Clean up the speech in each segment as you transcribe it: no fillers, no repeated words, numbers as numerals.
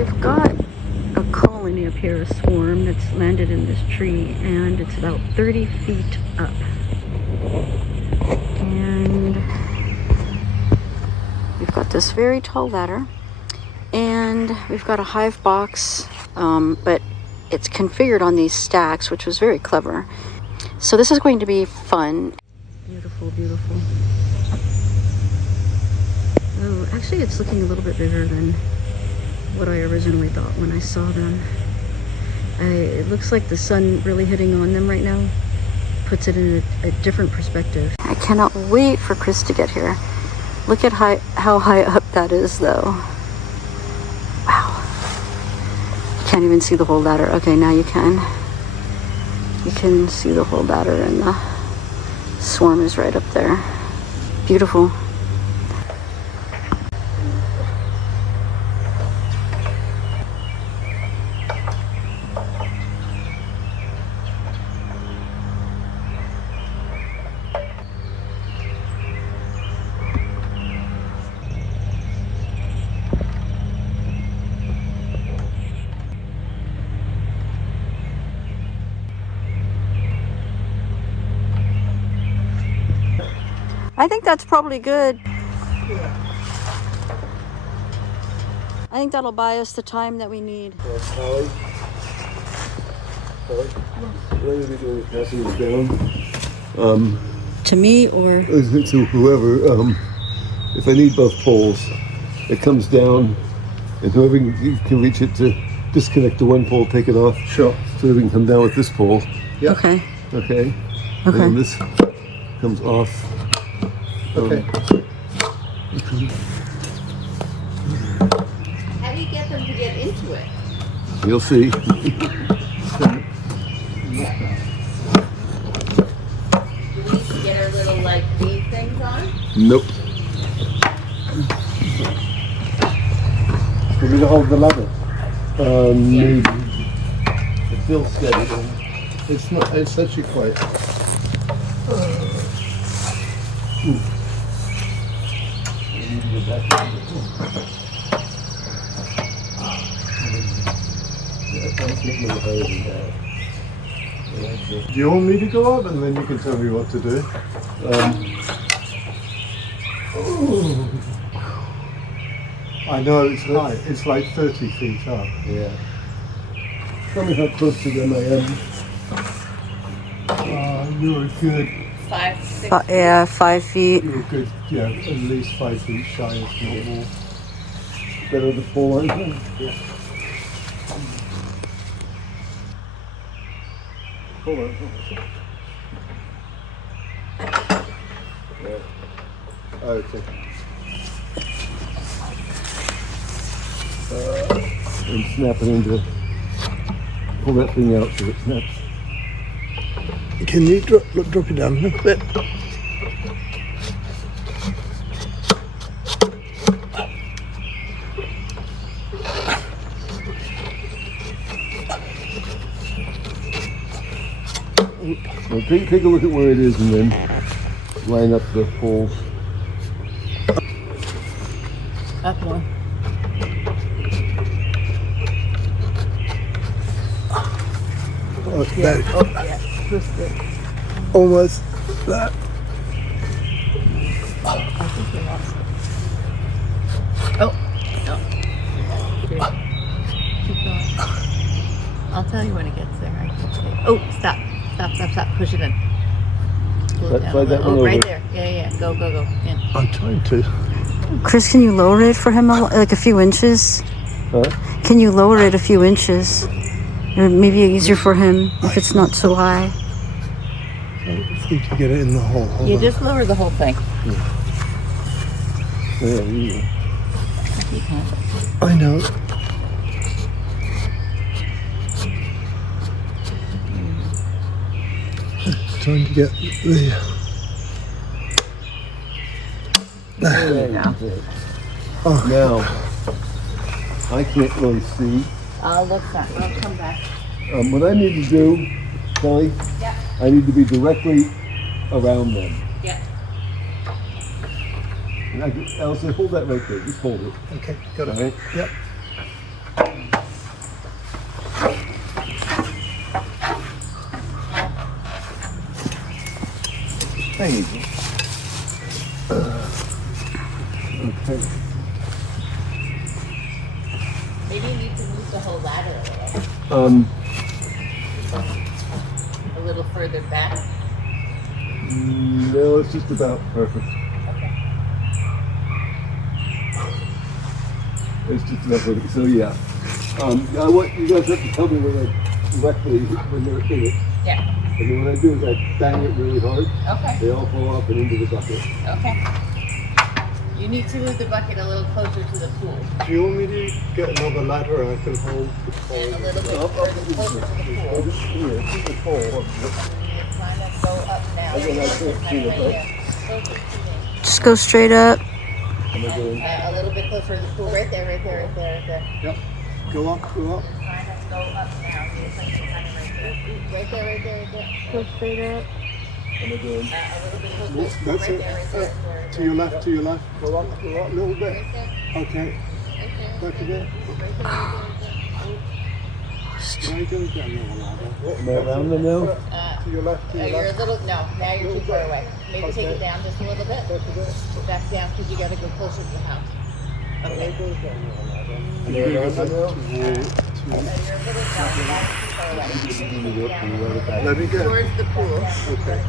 we've got a colony up here, a swarm that's landed in this tree, and it's about 30 feet up. And we've got this very tall ladder, and we've got a hive box, but it's configured on these stacks, which was very clever. So this is going to be fun. Beautiful, beautiful. Oh, actually it's looking a little bit bigger than what I originally thought when I saw them. It looks like the sun really hitting on them right now puts it in a different perspective. I cannot wait for Chris to get here. Look at how high up that is though. Wow. You can't even see the whole ladder. Okay, now you can. You can see the whole ladder, and the swarm is right up there. Beautiful. I think that's probably good. Yeah. I think that'll buy us the time that we need. Holly? What are we doing? Passing this down? To me or? To whoever. If I need both poles, it comes down, and whoever can reach it to disconnect the one pole, take it off. Sure. So we can come down with this pole. Yep. Okay. Okay. Okay. And this comes off. Okay. How do you get them to get into it? You'll see. Do we need to get our little like bead things on? Nope. Want me to hold the ladder? Maybe. It feels steady. It's not. It's actually quite. Do you want me to go up and then you can tell me what to do? I know it's high. It's like 30 feet up. Yeah. Tell me how close to them I am. You're a good. 5, 6. Yeah, 5 feet. You're a good. Yeah, at least 5 feet shy, if not more. Better to fall over. Yeah. Hold on. Yeah. Okay. And snap it into. Pull that thing out so it snaps. Can you drop it down a little bit? Well, take a look at where it is and then line up the poles. Up more. Oh, that, Oh, yeah. Twist it. almost that. I think we lost it. Oh, no. Okay. Keep going. I'll tell you when it gets there. I can say. Oh, stop. Stop. Push it in. Pull it down a Slide that little. one Oh, right over. there. Yeah. Go. In. I'm trying to. Chris, can you lower it for him like a few inches? Huh? Can you lower it a few inches? It would maybe easier for him if it's not so high. If we can get it in the hole. Hold You on. just lower the whole thing. Yeah, you- You can. I know. Trying to get the. Oh, Now, I can't really see. I'll look back. I'll come back. What I need to do, Kelly, Yeah. I need to be directly around them. Yeah. And Allison, hold that right there. Just hold it. okay, got All it. right? Yep. Thank you. Okay. Maybe you need to move the whole ladder a little further back. No, it's just about perfect. Okay. It's just about perfect. So yeah. I want you guys have to tell me when they're in it. Yeah. And then what I do is I bang it really hard. Okay. They all fall off and into the bucket. Okay. You need to move the bucket a little closer to the pool. Do you want me to get another ladder and I can hold the pole? And a little bit further closer to the pool. Just here, keep the pole. You kind of go up now. I can't see it, Right Just go straight up. a little bit closer to the pool. Right there, right there, right there, right there. Yep. Go up, go up. Kind of go up now. You're kind of right there. Right there, right there, right there. Go straight up. A little bit closer. That's right it. there, right there, right there. To your left, to your left. Go up a little bit. Right there, Okay. right there. Back again. Right there, right Now you can get another ladder. Am I around them now? there. To your left, to your You're a left. little, no, now you're too far away. Maybe take Okay. it down just a little bit. Back a bit. Back down because you got to go closer to the house. Okay. There goes that another ladder. Am I around them now? You're a little, no, now you're too far away. Let me get. Towards the pool. Okay.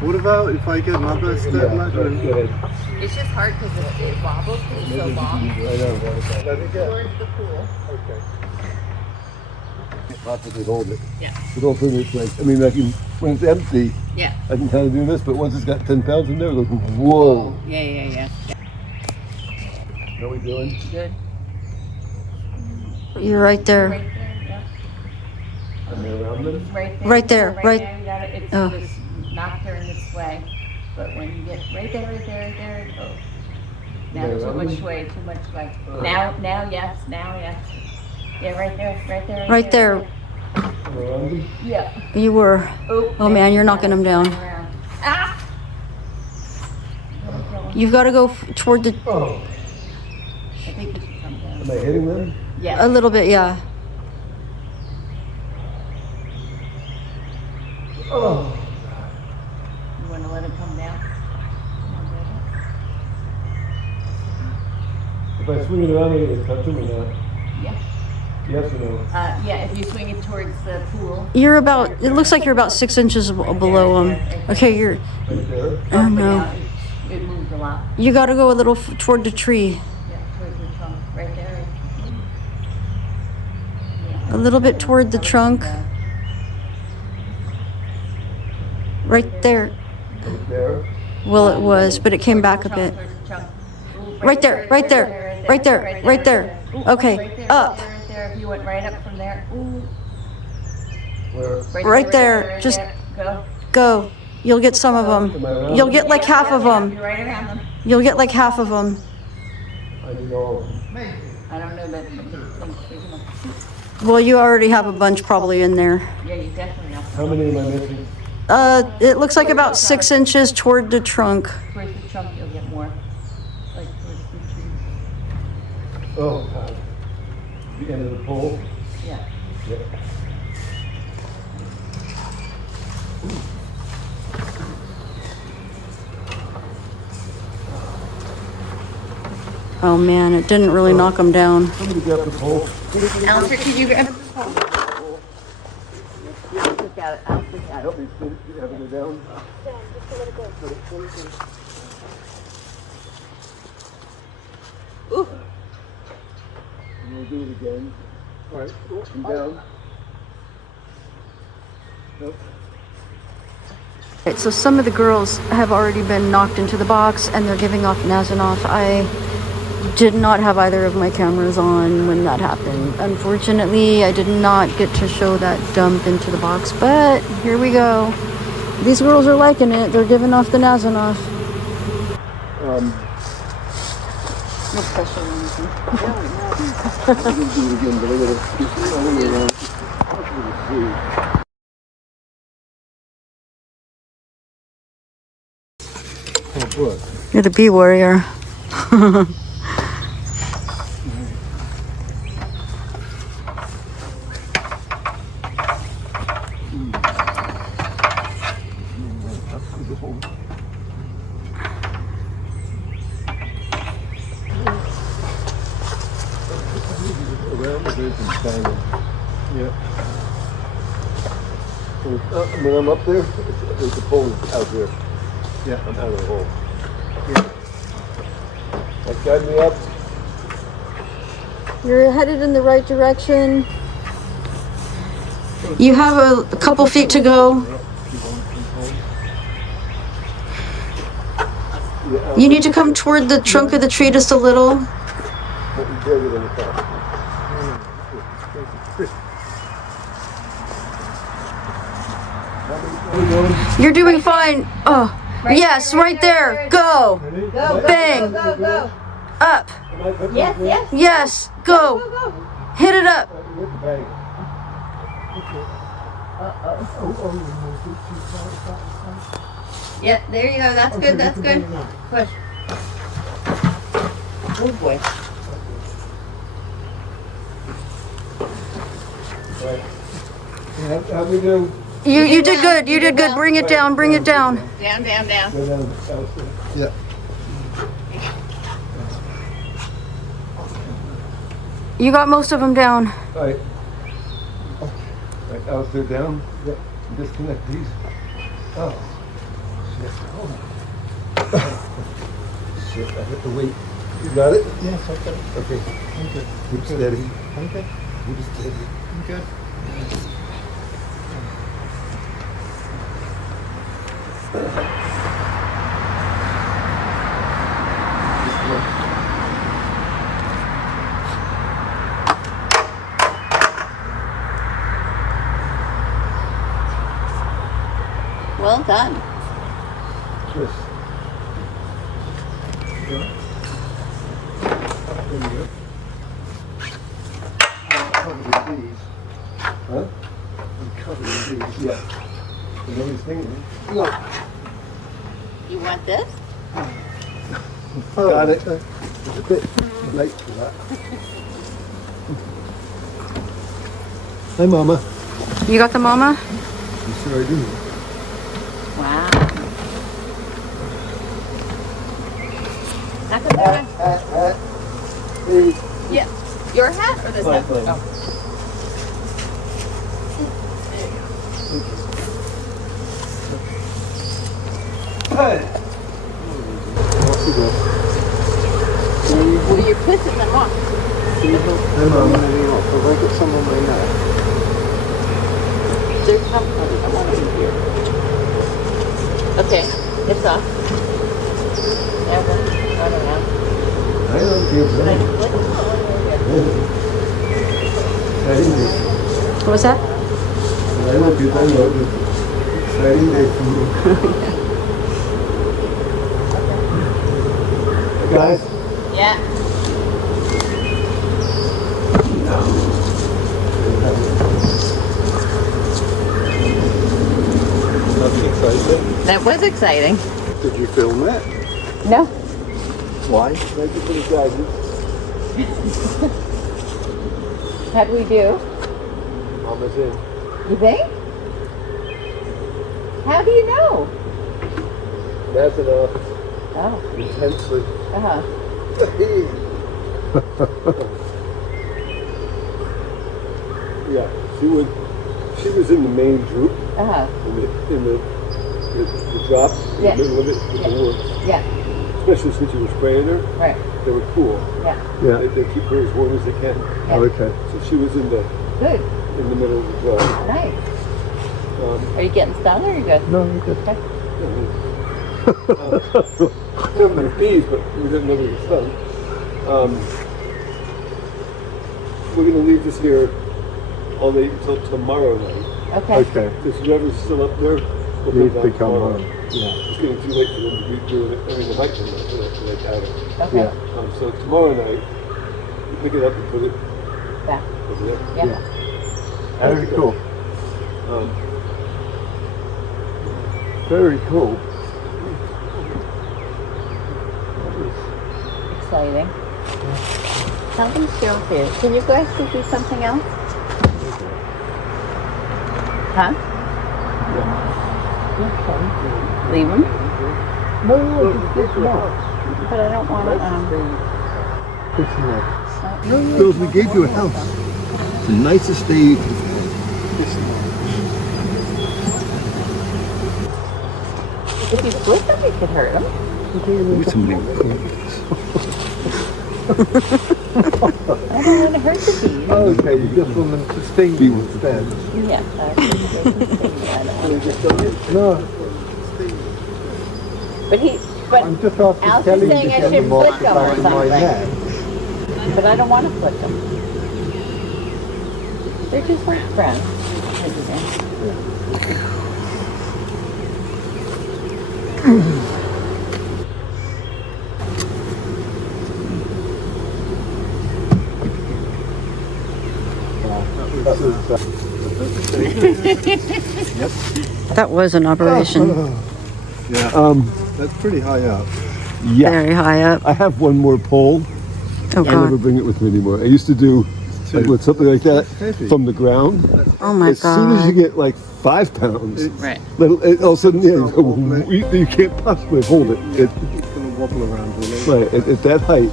What about if I get another step ladder? Go ahead. It's just hard because it wobbles because it's so long. I know. Let me get. Towards the pool. Okay. Possibly hold it. Yeah. With all three legs. I mean, when it's empty, Yeah. I can kind of do this, but once it's got 10 pounds in there, it goes, whoa. Yeah. How are we doing? Good. You're right there. Right there, yeah. Am I around them? Right there, right- there. You got it. It's Oh. just not turn this way. But when you get right there, oh. Now There, too around much me? sway, too much sway. Now, yes. Yeah, right there. Right there. Am I around them? Yeah. You were. Oh man, you're knocking them down. Around. Ah! You've got to go toward the, Oh. I think you should come down. Am I hitting them? Yeah. a little bit, yeah. Oh. You want to let him come down? Come on, baby. If I swing it around, I get touch them or not? Yeah. Yes or no? Yeah, if you swing it towards the pool. You're about, it looks like you're about 6 inches below them. Okay, you're, Right there? oh no. It moved a lot. You got to go a little toward the tree. Yeah, towards the trunk. Right there. A little bit toward the trunk. Right there. Right there? Well, it was, but it came back a bit. Right there, right there, right there, right there. Okay, up. Right there. If you went right up from there. Ooh. Where? Right there, just- go. Go. You'll get some of Am I them. around You'll them? get like half of them. You're right around them. You'll get like half of them. I need all of them. I don't know that. Big enough. Well, you already have a bunch probably in there. Yeah, you definitely have. How many am I missing? It looks like about 6 inches toward the trunk. Towards the trunk, you'll get more. Like towards the tree. Oh, God. The end of the pole? Yeah. Yeah. Oh man, it didn't really knock them down. Somebody grab the pole. Alistair, can you grab the pole? Look at it. I'll look at it. Help me have it go down. Ooh. And we'll do it again. All right. And down. Nope. Right, so some of the girls have already been knocked into the box and they're giving off Nazanoff. I did not have either of my cameras on when that happened. Unfortunately, I did not get to show that dump into the box, but here we go. These girls are liking it. They're giving off the Nazanoff. No pressure or anything. I'm going to do it again, but I gotta get all the way around. Oh, boy. You're the bee warrior. around the bridge and banging. Yeah. When I'm up there, there's a pole out there. Yeah. I'm out of the hole. Yeah. Like, guide me up. You're headed in the right direction. You have a couple feet to go. You need to come toward the trunk of the tree just a little. Let me drag it on the top. You're doing fine. Oh, yes, right there. Go. Bang. Go. Up. Yes. Yes. Go. Hit it up. Yeah, there you go. That's good. That's good. Push. Oh boy. How we do? You did good. You did good. Bring it down. Bring it down. Down. Go down. Yeah. You got most of them down. All right. Right, Alistair down. Yep. Disconnect these. Oh. Shit. Shit, I hit the weight. You got it? Yes, okay. Okay. I'm good. Keep steady. Okay. Keep steady. I'm good. Well done. Yes. Huh? I'm covered in these. Yeah. You know these things? No. You want this? Got it. It's a bit late for that. Hi, Mama. You got the mama? You sure I do. Wow. That's a good one. Hey. Yeah. Your hat or this hat? Mine. Oh. Hey. Off you go. Well, you're pissing them off. Hi, Mama. If I get some on my neck. There's some. I want to be here. Okay. It's off. There we go. I don't know. I don't feel Did I bad. split it? What was that? I don't feel bad. Exciting day for me. Guys. Yeah. That's exciting. That was exciting. Did you film it? No. Why? Thank you for the guidance. How'd we do? Mama's in. You think? How do you know? That's enough. Oh. Intensely. Uh-huh. Yeah, she was in the main droop, Uh-huh. in the drop, in Yeah. the middle of it, with the woods. Yeah. Especially since you were spraying her, Right. they were cool. Yeah. They keep her as warm as they can. Yeah. Okay. So she was in the Good. middle of the drop. Nice. Are you getting stung or are you good? No, you're good. Okay. Some of the bees, but we didn't know they were stung. We're going to leave this here only until tomorrow night. Okay. Okay. Because whoever's still up there will Needs down to come tomorrow. home. Yeah. It's getting too late for them to be doing it. I mean, they might come up for that item. Okay. Yeah. So tomorrow night, you pick it up and put it Back. over there. Yeah. Very cool. Um, Very cool. Exciting. Something's still here. Can you guys go do something else? Huh? Leave them? No, just get them out. But I don't want to, Fix them up. Bills, we gave you a house. It's the nicest day you can. If you split them, you could hurt them. Maybe somebody will call I don't want to hurt the bees. Okay, you just want them to sting you instead. Yeah, No, but I'm just asking Al's Kelly to saying I get should them off flick the them or back of my something. neck. I don't want to flick them. They're just like friends. That was an operation. Yeah, that's pretty high up. Yeah. Very high up. I have one more pole. Oh I never god. bring it with me anymore. I used to do like with something like that heavy. from the ground. Oh my As soon as you god. get like 5 pounds, Right. all of a sudden, yeah, Start wobbling. you can't possibly hold it. It's going to wobble around all over. Right, at that height.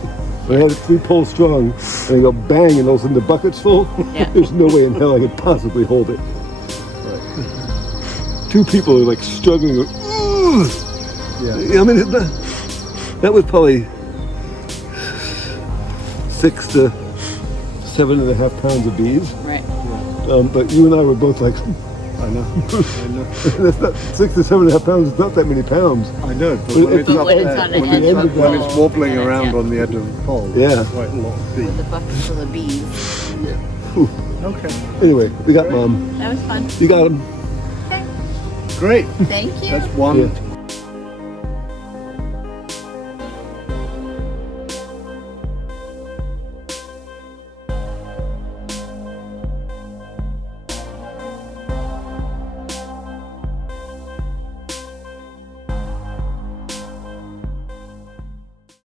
When I had it 3 poles strong, and I go bang, and all of a sudden the bucket's full, Yeah. there's no way in hell I could possibly hold it. 2 people are like struggling. Yeah. I mean, that was probably 6 to 7.5 pounds of bees. Right. But you and I were both like, I know. that's not 6 to 7.5 pounds. It's not that many pounds. I know, but But when it's when up it's there, on the when edge it's, of the when it's pole, wobbling yeah, around yeah. on the edge of the pole, Yeah. there's quite a lot of With bees. a bucket full of bees. Okay, Anyway, we got Mom. That was fun. You got him. great. Thank you. That's one Yeah.